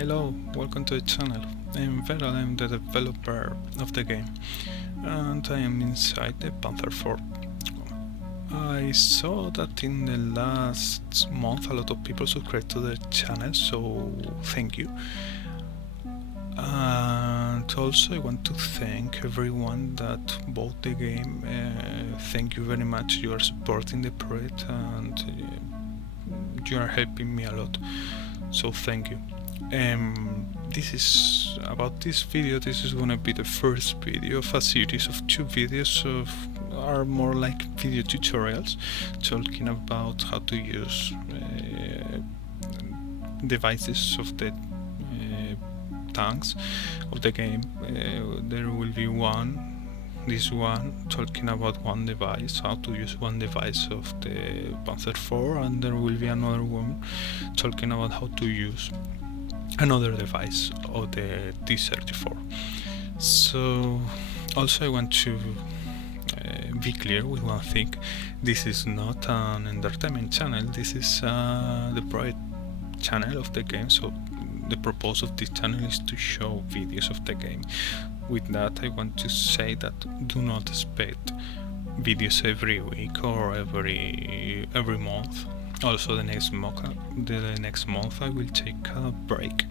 Hello, welcome to the channel. I'm Veral, I'm the developer of the game, and I am inside the Panther Fort. I saw that in the last month a lot of people subscribed to the channel, so thank you. And also I want to thank everyone that bought the game. Thank you very much, you are supporting the project and you are helping me a lot, so thank you. This is about this video. This is gonna be the first video of a series of 2 videos are more like video tutorials talking about how to use devices of the tanks of the game. There will be this one talking about one device, how to use one device of the Panther 4, and there will be another one talking about how to use another device of the T-34. So also I want to be clear with one thing: this is not an entertainment channel, this is the project channel of the game, so the purpose of this channel is to show videos of the game. With that I want to say that do not expect videos every week or every month. Also the next month I will take a break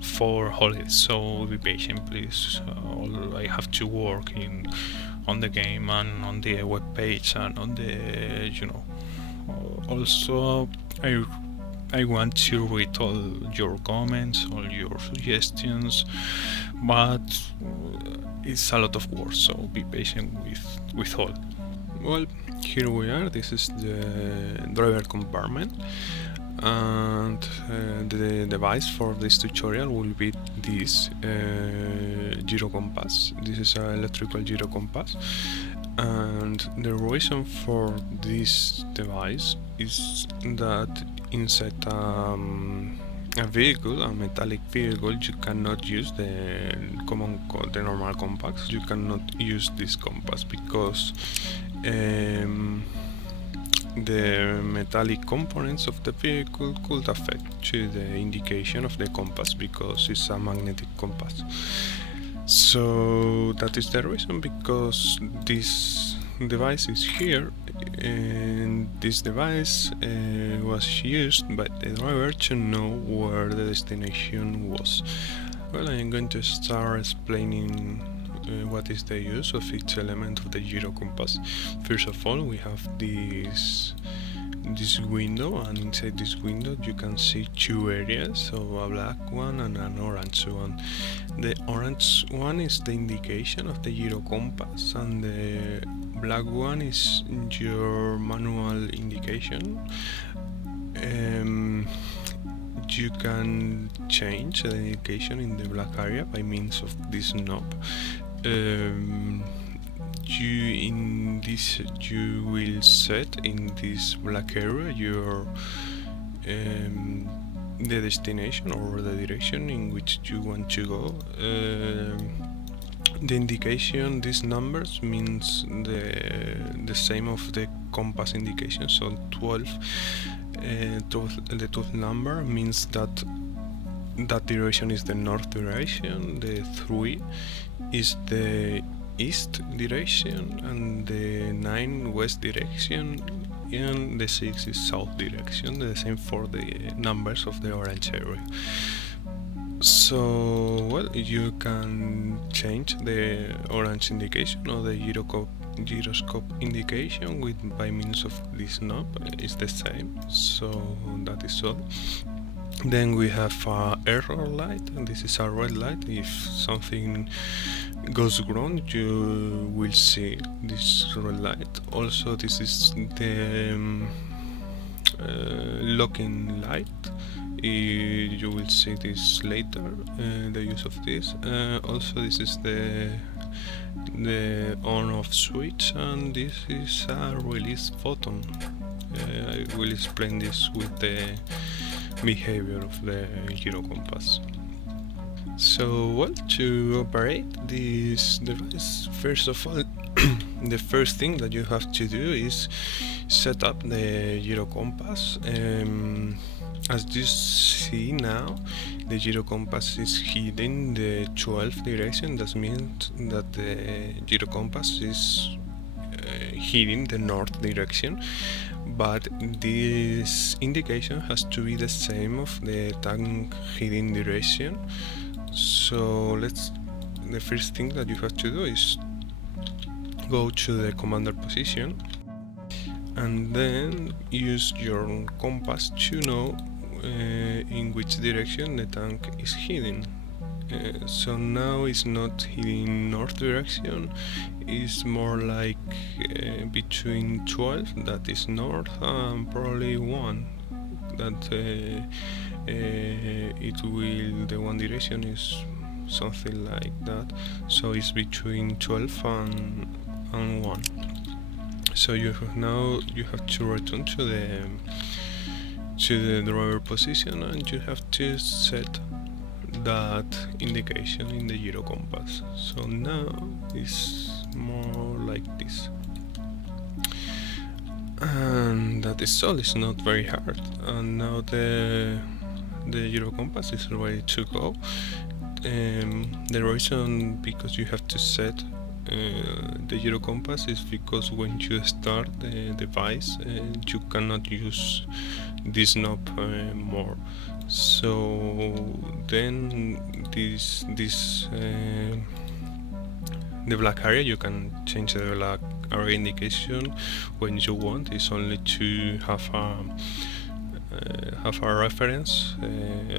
for holidays, so be patient please. I have to work on the game and on the web page and on the also I want to read all your comments, all your suggestions, but it's a lot of work, so be patient with all. Well, here we are. This is the driver compartment, and the device for this tutorial will be this Gyrocompass. This is an electrical gyrocompass, and the reason for this device is that inside a vehicle, a metallic vehicle, you cannot use the normal compass. You cannot use this compass because the metallic components of the vehicle could affect to the indication of the compass because it's a magnetic compass. So that is the reason, because this device is here, and this device was used by the driver to know where the destination was. Well, I'm going to start explaining what is the use of each element of the gyrocompass. First of all, we have this window, and inside this window you can see 2 areas, so a black one and an orange one. The orange one is the indication of the gyrocompass, and the black one is your manual indication. You can change the indication in the black area by means of this knob. You will set in this black area your the destination or the direction in which you want to go. The indication, these numbers, means the same of the compass indication. So 12, the 12th number means that direction is the north direction, the 3 is the east direction, and the 9 west direction, and the 6 is south direction. The same for the numbers of the orange area. So, well, you can change the orange indication or the gyroscope indication by means of this knob. It's the same, so that is all. Then we have an error light, and this is a red light. If something goes wrong, you will see this red light. Also, this is the locking light. You will see this later, the use of this. Also, this is the on-off switch, and this is a release button. I will explain this with the behavior of the gyrocompass. So, well, to operate this device, first of all, the first thing that you have to do is set up the gyrocompass. As you see now, the gyrocompass is heading the 12th direction. That means that the gyrocompass is heading the north direction, but this indication has to be the same of the tank heading direction. So the first thing that you have to do is go to the commander position and then use your compass to know in which direction the tank is heading. So now it's not heading north direction, it's more like between 12, that is north, and probably 1, that the one direction is something like that. So it's between 12 and 1. So you have to return to the driver position, and you have to set that indication in the gyrocompass. So now it's more like this, and that is all. It's not very hard, and now the gyrocompass is ready to go. The reason because you have to set the gyrocompass is because when you start the device you cannot use this knob more. So then the black area, you can change the black area indication when you want. It's only to have a reference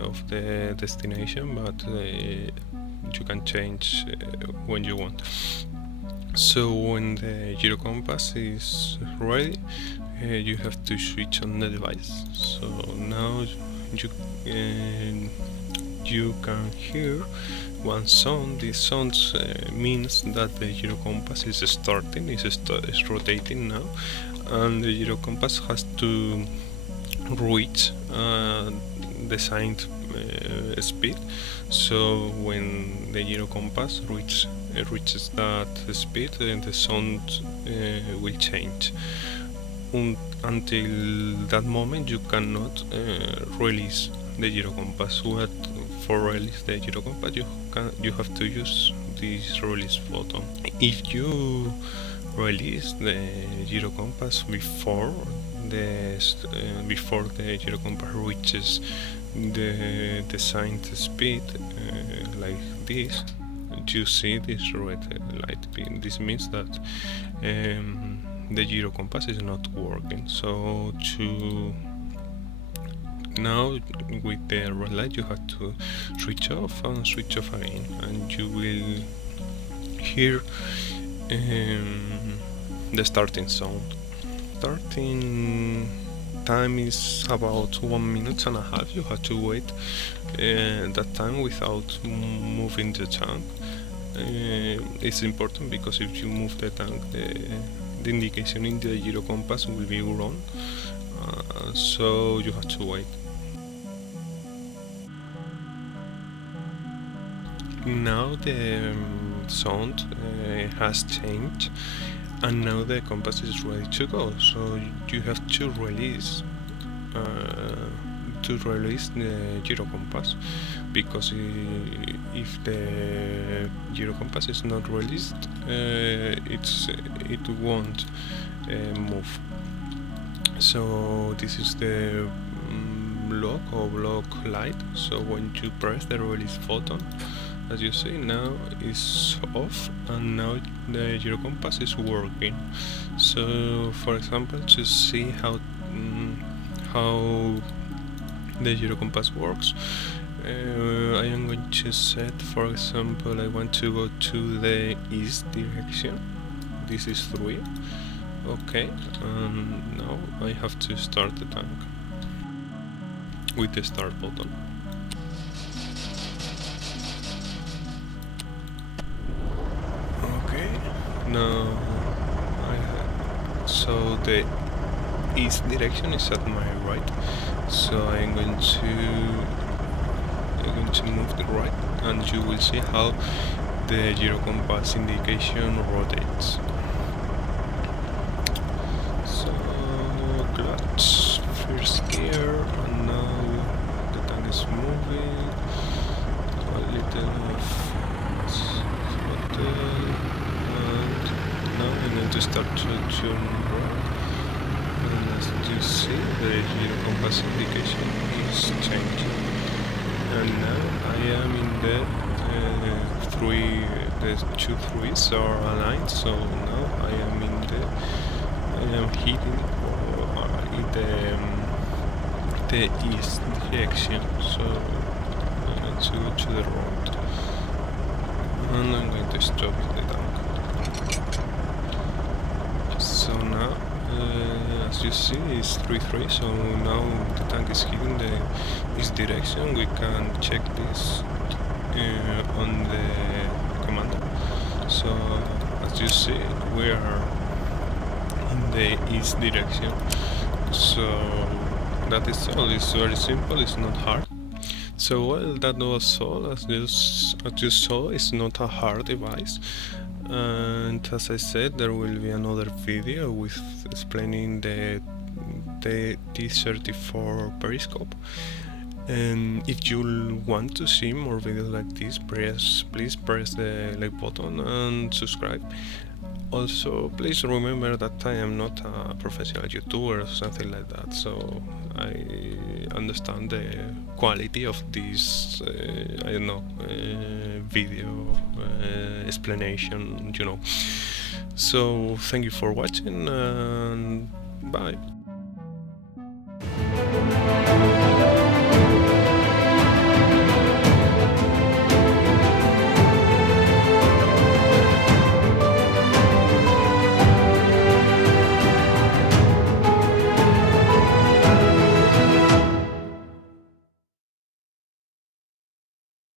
of the destination, but you can change when you want. So when the gyrocompass is ready, you have to switch on the device. So now you can hear one sound. This sound means that the gyrocompass is starting, is rotating now, and the gyrocompass has to reach the signed speed. So when the gyrocompass reaches that speed, the sound will change. Until that moment you cannot release the gyrocompass. For release the gyrocompass you have to use this release button. If you release the gyrocompass before the gyrocompass reaches the designed speed, like this, you see this red light beam. This means that the gyrocompass is not working. So now with the red light you have to switch off and switch off again, and you will hear the starting sound. Starting time is about 1 minute and a half. You have to wait that time without moving the tank. It's important because if you move the tank, the indication in the gyrocompass will be wrong, so you have to wait. Now the sound has changed, and now the compass is ready to go. So you have to release the gyrocompass, because if the gyrocompass is not released, it won't move. So this is the block light. So when you press the release button, as you see, now is off, and now the gyrocompass is working. So for example, to see how the gyrocompass works, I am going to set, for example, I want to go to the east direction. This is 3. Okay, and now I have to start the tank with the start button. Okay, now so the east direction is at my right, so I'm going to move the right, and you will see how the gyrocompass indication rotates. So clutch, first gear, and now the tank is moving. little of photo, and now I need to start to turn right. And as you see, the Gyrocompass indication is changing, and now I am in the two threes are aligned, so now I am hitting in the east direction, so to the road, and I'm going to stop the tank. So now, as you see, it's 3-3, so now the tank is hitting this direction. We can check this on the commander. So as you see, we are in the east direction. So that is all. It's very simple, it's not hard. So well, that was all. As you saw, it's not a hard device, and as I said, there will be another video with explaining the T34 periscope. And if you want to see more videos like this, please press the like button and subscribe. Also, please remember that I am not a professional YouTuber or something like that, so I understand the quality of this, I don't know, video explanation, you know. So, thank you for watching, and bye.